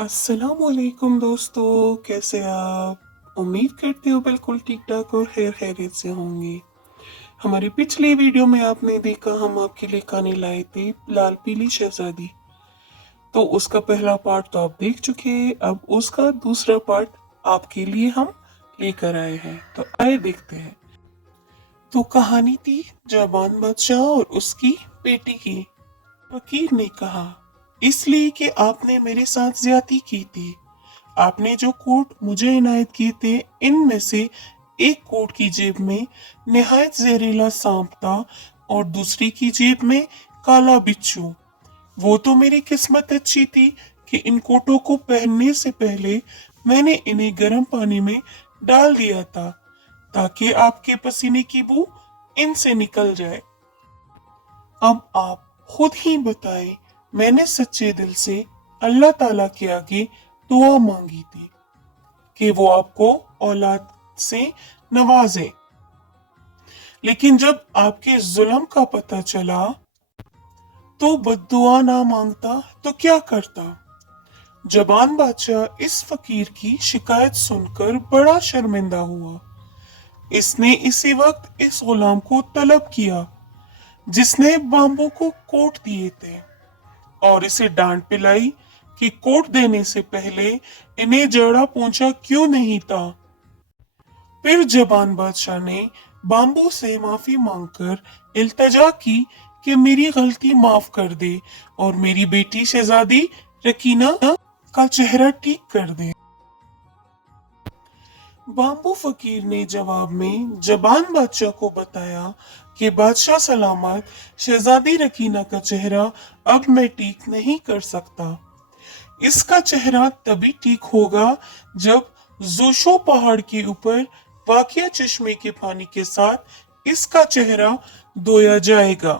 अस्सलाम वालेकुम दोस्तों, कैसे आप? उम्मीद करती हूँ बिल्कुल ठीक ठाक और खैर खैरियत से होंगे। हमारी पिछली वीडियो में आपने देखा हम आपके लिए कहानी लाए थे लाल पीली शहजादी। तो उसका पहला पार्ट तो आप देख चुके हैं। अब उसका दूसरा पार्ट आपके लिए हम लेकर आए हैं, तो आए देखते हैं। तो कहानी थी जबान बादशाह और उसकी बेटी की। फकीर ने कहा, इसलिए कि आपने मेरे साथ ज्यादती की थी। आपने जो कोट मुझे इनायत किए थे, इनमें से एक कोट की जेब में निहायत जहरीला सांप था और दूसरी की जेब में काला बिच्छू। वो तो मेरी किस्मत अच्छी थी कि इन कोटों को पहनने से पहले मैंने इन्हें गर्म पानी में डाल दिया था, ताकि आपके पसीने की बू इनसे निकल जाए। अब आप खुद ही बताएं, मैंने सच्चे दिल से अल्लाह ताला के आगे दुआ मांगी थी कि वो आपको औलाद से नवाजे। लेकिन जब आपके जुल्म का पता चला तो बद्दुआ ना मांगता तो क्या करता। जबान बादशाह इस फकीर की शिकायत सुनकर बड़ा शर्मिंदा हुआ। इसने इसी वक्त इस गुलाम को तलब किया जिसने बाम्बू को कोट दिए थे, और इसे डांट पिलाई कि कोट देने से पहले इन्हें जड़ा पहुंचा क्यों नहीं था। फिर जबान बादशाह ने बाम्बू से माफी मांगकर इल्तजा की कि मेरी गलती माफ कर दे और मेरी बेटी शहजादी रकीना का चेहरा ठीक कर दे। बाम्बू फकीर ने जवाब में जबान बादशाह को बताया कि बादशाह सलामत, शहजादी रकीना का चेहरा अब मैं ठीक नहीं कर सकता। इसका चेहरा तभी ठीक होगा जब जोशो पहाड़ के ऊपर वाकिया चश्मे के पानी के साथ इसका चेहरा धोया जाएगा,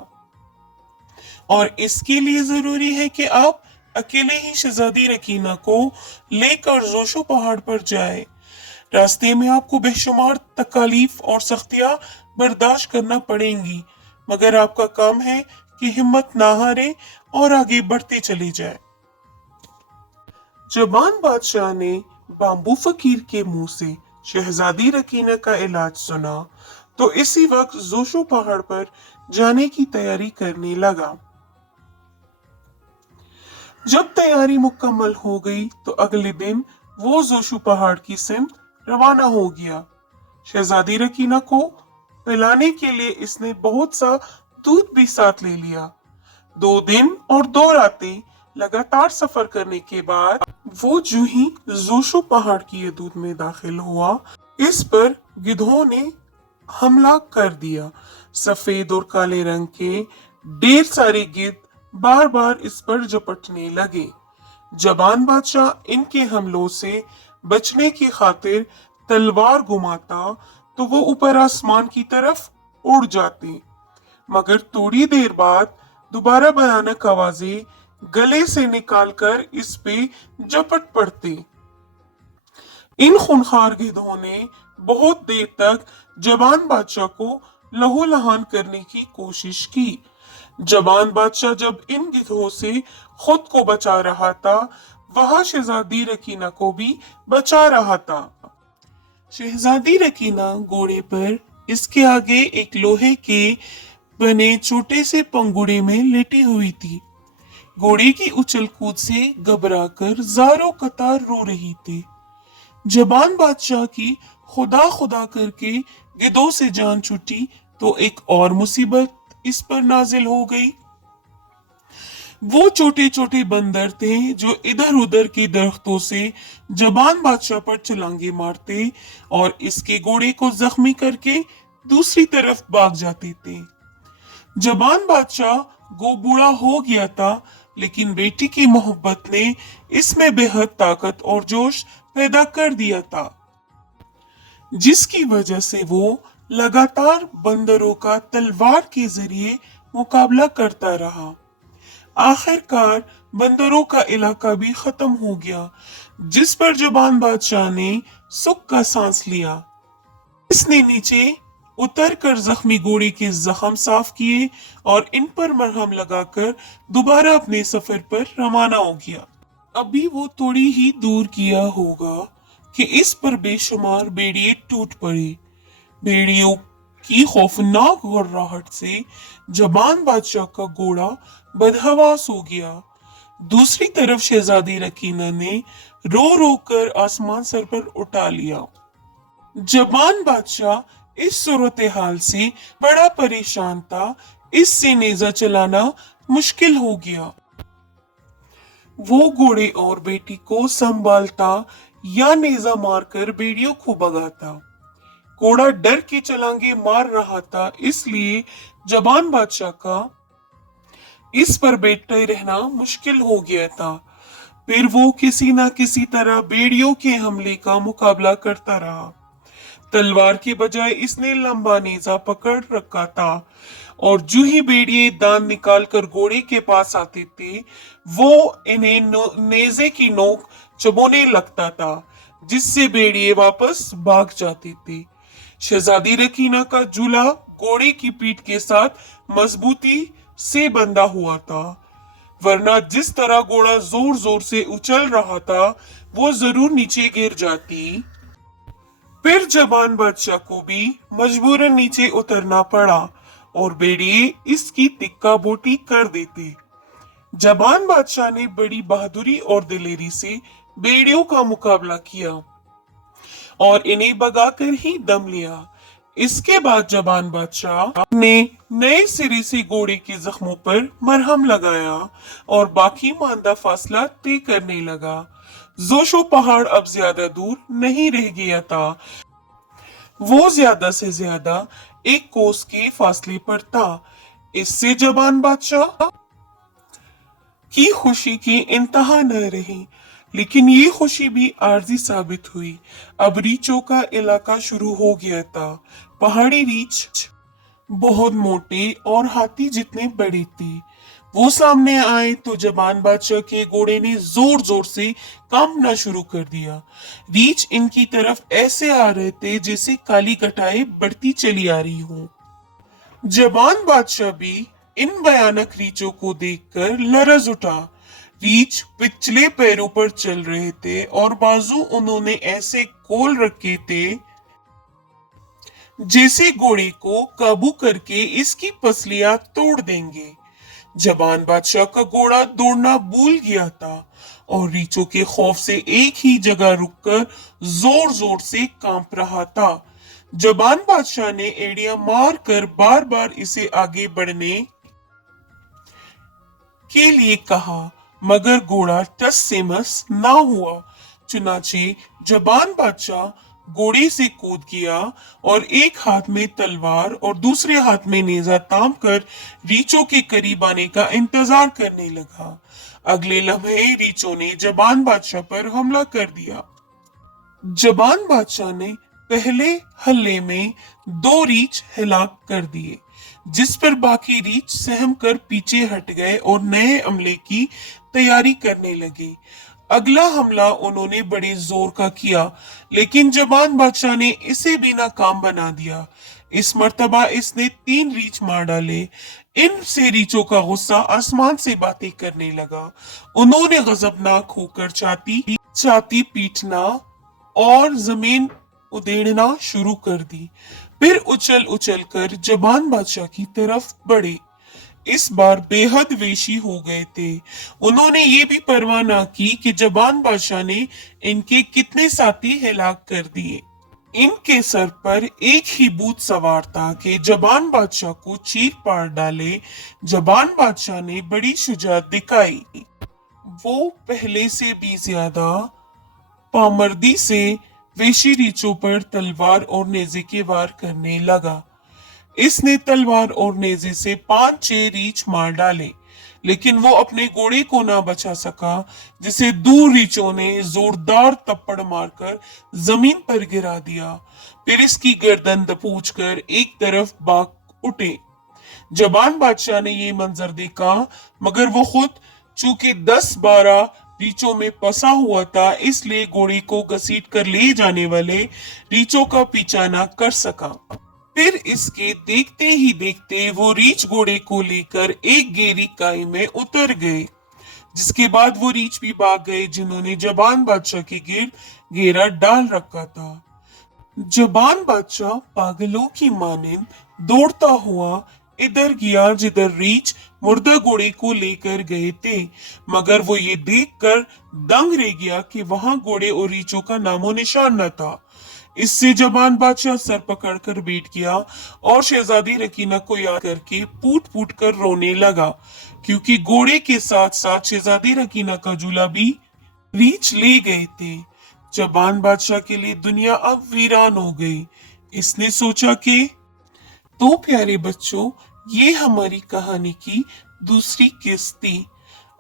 और इसके लिए जरूरी है कि आप अकेले ही शहजादी रकीना को लेकर जोशो पहाड़ पर जाए। रास्ते में आपको बेशुमार तकालीफ और सख्तियां बर्दाश्त करना पड़ेंगी, मगर आपका काम है कि हिम्मत ना हारे और आगे बढ़ते चले जाए। जबान बादशाह ने बाम्बू फकीर के मुंह से शहजादी रकीना का इलाज सुना तो इसी वक्त जोशो पहाड़ पर जाने की तैयारी करने लगा। जब तैयारी मुकम्मल हो गई तो अगले दिन वो जोशो पहाड़ की सिमत रवाना हो गया। शहजादी रकीना को पिलाने के लिए इसने बहुत सा दूध भी साथ ले लिया। 2 दिन और 2 रातें लगातार सफर करने के बाद वो जो ही जोशो पहाड़ की हदूद में दाखिल हुआ, इस पर गिद्धों ने हमला कर दिया। सफेद और काले रंग के ढेर सारे गिद्ध बार बार इस पर झपटने लगे। जबान बादशाह इनके हमलों से बचने की खातिर तलवार घुमाता तो वो ऊपर आसमान की तरफ उड़ जाते, मगर थोड़ी देर बाद दोबारा भयानक आवाजें गले से निकालकर इस पे झपट पड़ते। इन खूंखार गिद्धों ने बहुत देर तक जबान बादशाह को लहूलुहान करने की कोशिश की। जबान बादशाह जब इन गिद्धों से खुद को बचा रहा था, वहां शहजादी रकीना को भी बचा रहा था। शहजादी रकीना घोड़े पर इसके आगे एक लोहे के बने छोटे से पंगुड़े में लेटी हुई थी। घोड़े की उछल कूद से घबराकर जारो कतार रो रही थी। जबान बादशाह की खुदा खुदा करके गिद्धों से जान छूटी तो एक और मुसीबत इस पर नाजिल हो गई। वो छोटे छोटे बंदर थे जो इधर उधर के दरख्तों से जबान बादशाह पर छलांगे मारते और इसके घोड़े को जख्मी करके दूसरी तरफ भाग जाते थे। जबान बादशाह गो बूढ़ा हो गया था, लेकिन बेटी की मोहब्बत ने इसमें बेहद ताकत और जोश पैदा कर दिया था, जिसकी वजह से वो लगातार बंदरों का तलवार के जरिए मुकाबला करता रहा। आखिरकार बंदरों का इलाका भी खत्म हो गया, जिस पर जबान बादशाह ने सुख का सांस लिया। इसने नीचे उतर कर जख्मी घोड़े के जख्म साफ किए और इन पर मरहम लगाकर दोबारा अपने सफर पर रवाना हो गया। अभी वो थोड़ी ही दूर किया होगा कि इस पर बेशुमार भेड़िए टूट पड़े। भेड़ियों की खौफनाक घर्राहट से जबान बादशाह का घोड़ा बदहवास हो गया। दूसरी तरफ शहजादी रकीना ने रो रो कर आसमान सर पर उठा लिया। जबान बादशाह इस सूरत हाल से बड़ा परेशान था। इससे नेजा चलाना मुश्किल हो गया। वो घोड़े और बेटी को संभालता या नेजा मारकर भेड़ियों को भगाता। घोड़ा डर के छलांगे मार रहा था, इसलिए जबान बादशाह का इस पर बैठे रहना मुश्किल हो गया था। फिर वो किसी न किसी तरह भेड़ियों के हमले का मुकाबला करता रहा। तलवार के बजाय इसने लंबा नेजा पकड़ रखा था, और जो ही भेड़िए दांत निकाल कर घोड़े के पास आते थे, वो इन्हें नेजे की नोक चबोने लगता था, जिससे भेड़िए वापस भाग जाते थे। शहजादी रकीना का झूला घोड़े की पीठ के साथ मजबूती से बंधा हुआ था, वरना जिस तरह घोड़ा जोर जोर से उछल रहा था, वो जरूर नीचे गिर जाती। फिर जबान बादशाह को भी मजबूरन नीचे उतरना पड़ा और भेड़िए इसकी तिक्का बोटी कर देते। जबान बादशाह ने बड़ी बहादुरी और दिलेरी से भेड़ियों का मुकाबला किया और इन्हें भगाकर ही दम लिया। इसके बाद जबान बादशाह ने नए सिरे से घोड़े के जख्मों पर मरहम लगाया और बाकी मांदा फासला तय करने लगा। जोशो पहाड़ अब ज्यादा दूर नहीं रह गया था। वो ज्यादा से ज्यादा एक कोस के फासले पर था। इससे जबान बादशाह की खुशी की इंतहा न रही, लेकिन ये खुशी भी आरजी साबित हुई। अब रीछों का इलाका शुरू हो गया था। पहाड़ी रीछ बहुत मोटे और हाथी जितने बड़े थे। वो सामने आए तो जबान बादशाह के घोड़े ने जोर जोर से कांपना शुरू कर दिया। रीछ इनकी तरफ ऐसे आ रहे थे जैसे काली कटाई बढ़ती चली आ रही हो। जबान बादशाह भी इन भयानक रीछों को देखकर लरज उठा। रीछ पिछले पैरों पर चल रहे थे और बाजू उन्होंने ऐसे खोल रखे थे जैसे घोड़े को काबू करके इसकी पसलियां तोड़ देंगे। जबान बादशाह का घोड़ा दौड़ना भूल गया था और रीछों के खौफ से एक ही जगह रुककर जोर जोर से कांप रहा था। जबान बादशाह ने एड़ियां मार कर बार बार इसे आगे बढ़ने के लिए कहा, मगर घोड़ा टस से मस ना हुआ। चुनाचे जबान बादशाह घोड़े से कूद गया और एक हाथ में तलवार और दूसरे हाथ में नेजा ताम कर रीछों के करीब आने का इंतजार करने लगा। अगले लम्हे रीछों ने जबान बादशाह पर हमला कर दिया। जबान बादशाह ने पहले हल्ले में 2 रीछ हिलाक कर दिए, जिस पर बाकी रीछ सहम कर पीछे हट गए और नए हमले की तैयारी करने लगे। अगला हमला उन्होंने बड़े जोर का किया, लेकिन जबान बादशाह ने इसे भी नाकाम बना दिया। इस मर्तबा इसने 3 रीछ मार डाले। इन से रीछों का गुस्सा आसमान से बातें करने लगा। उन्होंने गजबनाक होकर छाती छाती पीटना और जमीन उधेड़ना शुरू कर दी। फिर उछल उछल कर जबान बादशाह की तरफ बढ़े। इस बार बेहद वेशी हो गए थे। उन्होंने ये भी परवाह न की कि जबान बादशाह ने इनके कितने साथी हिलाक कर दिए। इनके सर पर एक ही भूत सवार था कि जबान बादशाह को चीर पार डाले। जबान बादशाह ने बड़ी शुजाअत दिखाई। वो पहले से भी ज्यादा पामर्दी से वेशी रीछों पर तलवार और नेजे के वार करने लगा। इसने तलवार और नेजे से 5-6 रीछ मार डाले, लेकिन वो अपने घोड़े को ना बचा सका, जिसे दूर रीछों ने जोरदार थप्पड़ मारकर जमीन पर गिरा दिया। फिर इसकी गर्दन दबोच कर एक तरफ भाग उठे। जबान बादशाह ने ये मंजर देखा, मगर वो खुद चूंकि 10-12 रीछों में फंसा हुआ था, इसलिए घोड़े को घसीट कर ले जाने वाले रीछों का पीछा न कर सका। फिर इसके देखते ही देखते वो रीछ घोड़े को लेकर एक गहरी खाई में उतर गए। जिसके बाद वो रीछ भी भाग गए जिन्होंने जबान बादशाह के गिर्द घेरा डाल रखा था। जबान बादशाह पागलों की मानिंद दौड़ता हुआ इधर गया जिधर रीछ मुर्दा घोड़े को लेकर गए थे, मगर वो ये देखकर दंग रह गया कि वहां घोड़े और रीछों का नामो निशान न था। इससे जबान बादशाह सर पकड़कर बैठ गया और शहजादी रकीना को याद करके फूट फूट कर रोने लगा, क्योंकि घोड़े के साथ साथ शहजादी रकीना का झूला भी रीछ ले गए थे। जबान बादशाह के लिए दुनिया अब वीरान हो गई। इसने सोचा कि तो प्यारे बच्चों, ये हमारी कहानी की दूसरी किस्त थी।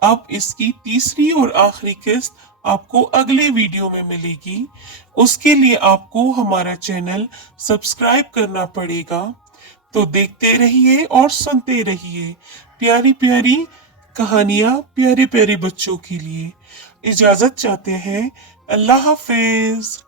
अब इसकी तीसरी और आखिरी किस्त आपको अगले वीडियो में मिलेगी। उसके लिए आपको हमारा चैनल सब्सक्राइब करना पड़ेगा। तो देखते रहिए और सुनते रहिए प्यारी प्यारी कहानियां प्यारे प्यारे बच्चों के लिए। इजाजत चाहते हैं। अल्लाह हाफिज।